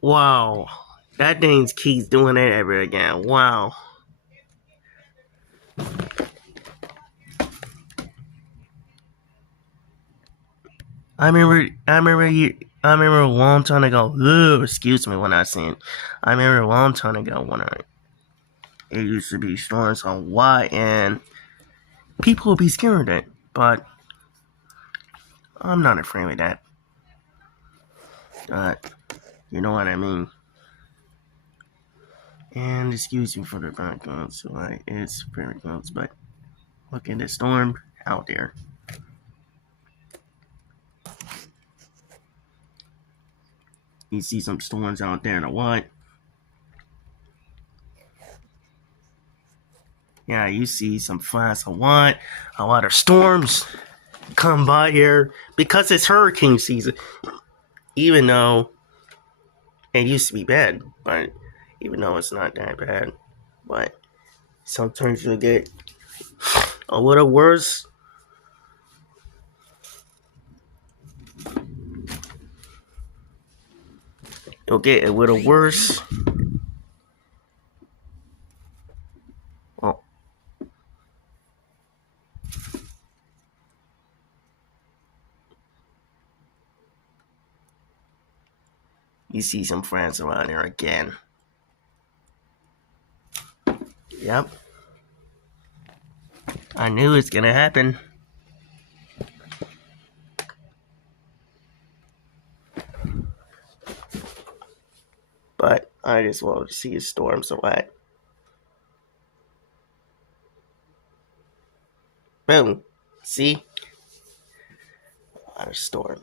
Wow. That thing keeps doing it ever again. Wow. I remember a long time ago. Ugh, excuse me when I seen. I remember a long time ago when it used to be storms on why and people would be scared of it. But I'm not afraid of that. But you know what I mean. And excuse me for the background, so it's very close. But look at the storm out there. You see some storms out there and what? Yeah, you see some flats of what? A lot of storms come by here because it's hurricane season. Even though it used to be bad, but even though it's not that bad, but sometimes you'll get a little worse. You'll get a little worse. Well, you see some friends around here again. Yep. I knew it's gonna happen. But I just wanted to see a storm, so I. Boom. See? A lot of storm.